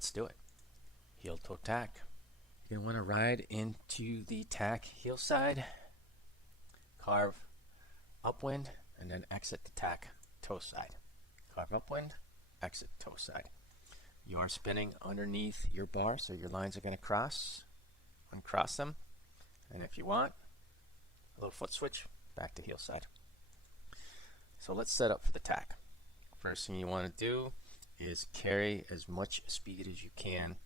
Let's do it. Heel toe tack. You're going to want to ride into the tack heel side, carve upwind, and then exit the tack toe side. Carve upwind, exit toe side. You are spinning underneath your bar, so your lines are going to cross, uncross them, and if you want, a little foot switch, back to heel side. So let's set up for the tack. First thing you want to do is carry as much speed as you can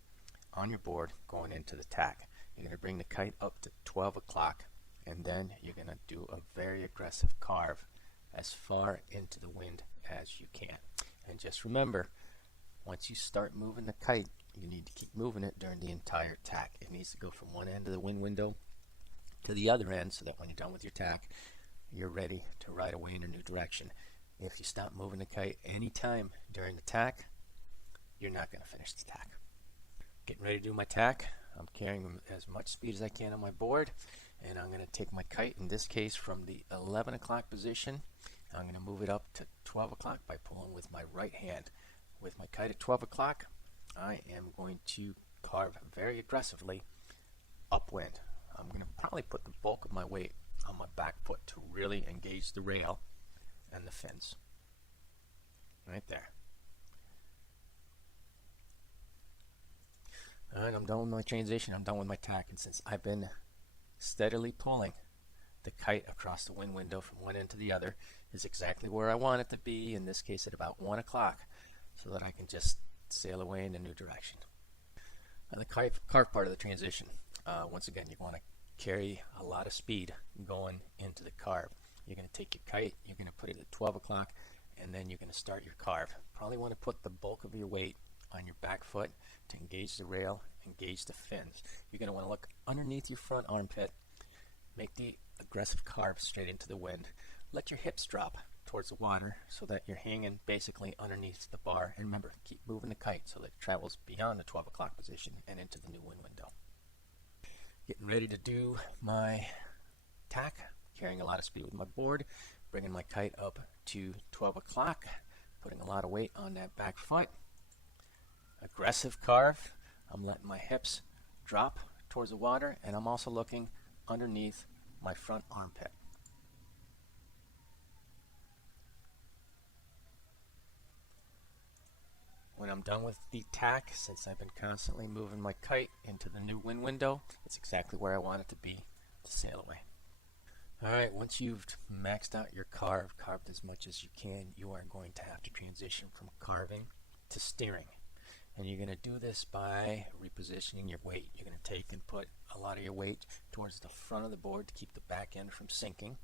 on your board going into the tack. You're going to bring the kite up to 12 o'clock, and then you're going to do a very aggressive carve as far into the wind as you can. And just remember, once you start moving the kite, you need to keep moving it during the entire tack. It needs to go from one end of the wind window to the other end, so that when you're done with your tack, you're ready to ride away in a new direction. If you stop moving the kite anytime during the tack, you're not going to finish the tack. Getting ready to do my tack. I'm carrying as much speed as I can on my board, and I'm going to take my kite, in this case from the 11 o'clock position. I'm going to move it up to 12 o'clock by pulling with my right hand. With my kite at 12 o'clock, I am going to carve very aggressively upwind. I'm going to probably put the bulk of my weight on my back foot to really engage the rail and the fins. Right there. Alright, I'm done with my transition. I'm done with my tack, and since I've been steadily pulling the kite across the wind window from one end to the other, is exactly where I want it to be, in this case at about 1 o'clock, so that I can just sail away in a new direction. Now the carve part of the transition, once again, you want to carry a lot of speed going into the carve. You're going to take your kite, you're going to put it at 12 o'clock, and then you're going to start your carve. Probably want to put the bulk of your weight on your back foot to engage the rail, engage the fins. You're going to want to look underneath your front armpit, make the aggressive carve straight into the wind. Let your hips drop towards the water so that you're hanging basically underneath the bar. And remember, keep moving the kite so that it travels beyond the 12 o'clock position and into the new wind window. Getting ready to do my tack, carrying a lot of speed with my board, bringing my kite up to 12 o'clock, putting a lot of weight on that back foot. Aggressive carve. I'm letting my hips drop towards the water, and I'm also looking underneath my front armpit. When I'm done with the tack, since I've been constantly moving my kite into the new wind window, it's exactly where I want it to be to sail away. Alright, once you've maxed out your carve, carved as much as you can, you are going to have to transition from carving to steering. And you're going to do this by repositioning your weight. You're going to take and put a lot of your weight towards the front of the board to keep the back end from sinking.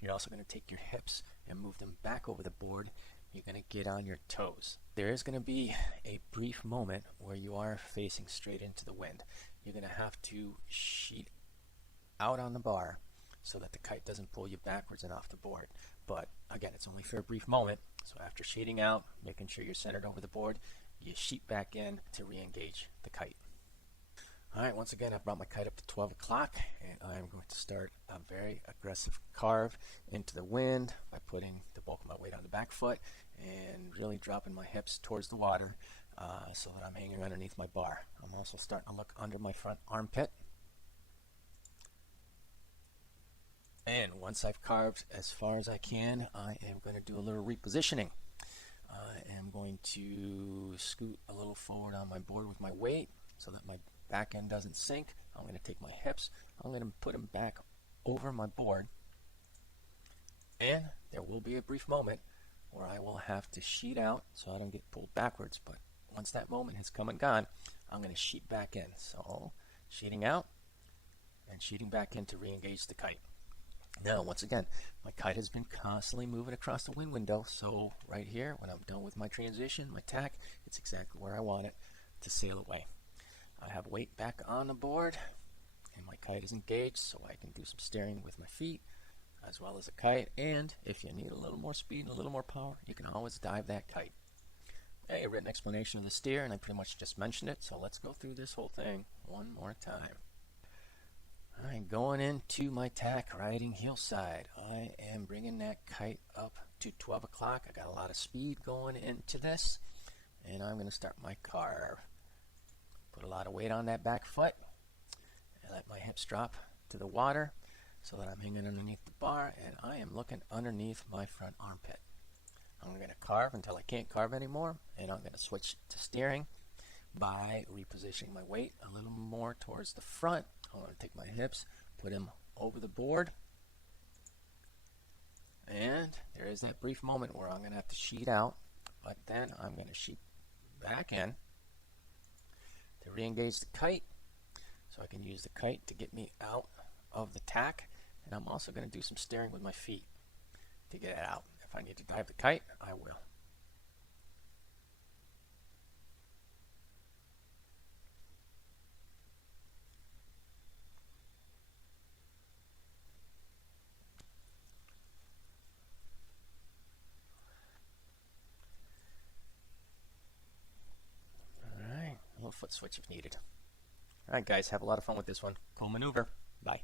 You're also going to take your hips and move them back over the board. You're going to get on your toes. There is going to be a brief moment where you are facing straight into the wind. You're going to have to sheet out on the bar so that the kite doesn't pull you backwards and off the board. But again, it's only for a brief moment. So after sheeting out, making sure you're centered over the board, you sheet back in to re-engage the kite. Alright, once again, I've brought my kite up to 12 o'clock, and I'm going to start a very aggressive carve into the wind by putting the bulk of my weight on the back foot and really dropping my hips towards the water so that I'm hanging underneath my bar. I'm also starting to look under my front armpit. And once I've carved as far as I can, I am going to do a little repositioning. I am going to scoot a little forward on my board with my weight so that my back end doesn't sink. I'm going to take my hips, I'm going to put them back over my board, and there will be a brief moment where I will have to sheet out so I don't get pulled backwards. But once that moment has come and gone, I'm going to sheet back in. So sheeting out and sheeting back in to re-engage the kite. Now, once again, my kite has been constantly moving across the wind window, so right here, when I'm done with my transition, my tack, it's exactly where I want it to sail away. I have weight back on the board, and my kite is engaged, so I can do some steering with my feet, as well as a kite, and if you need a little more speed and a little more power, you can always dive that kite. A written explanation of the steer, and I pretty much just mentioned it, so let's go through this whole thing one more time. Alright, going into my tack, riding heel side. I am bringing that kite up to 12 o'clock. I got a lot of speed going into this, and I'm going to start my carve. Put a lot of weight on that back foot and let my hips drop to the water so that I'm hanging underneath the bar and I am looking underneath my front armpit. I'm going to carve until I can't carve anymore, and I'm going to switch to steering by repositioning my weight a little more towards the front. I'm going to take my hips, put them over the board, and there is that brief moment where I'm going to have to sheet out, but then I'm going to sheet back in to re-engage the kite, so I can use the kite to get me out of the tack, and I'm also going to do some steering with my feet to get it out. If I need to dive the kite, I will. Alright, a little foot switch if needed. Alright guys, have a lot of fun with this one. Cool maneuver. Bye.